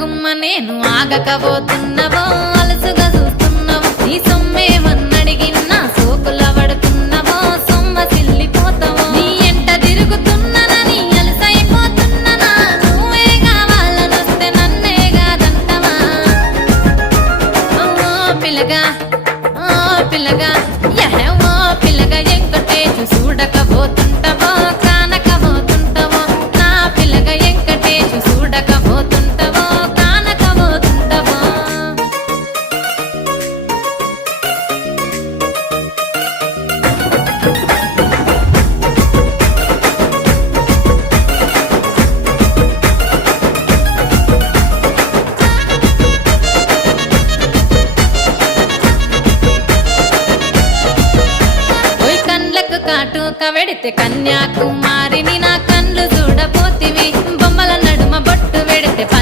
గుమ్మ నేను ఆగకపోతున్నవో అలసుగా చూస్తున్నవో నీ సొమ్మేమన్నడిగిన్నా సోకుల పడుతున్నవో సొమ్మ సిల్లిపోతావో నీ ఎంట తిరుగుతున్ననని అలసైపోతున్ననా నువ్వే కావాలనొస్తే నన్నే కాదంటవా ఓ పిల్లగా ఓ పిల్లగా యహో పిల్లగా ఎంకటేశు చూడకపోతుంటవో కానకపోతుంటవో నా పిల్లగా ఎంకటేశు చూడకపోతుంటవో కానకపోతుంటవో ఓయ్ కండ్లకు కాటుక వెడితే కన్యాకుమారి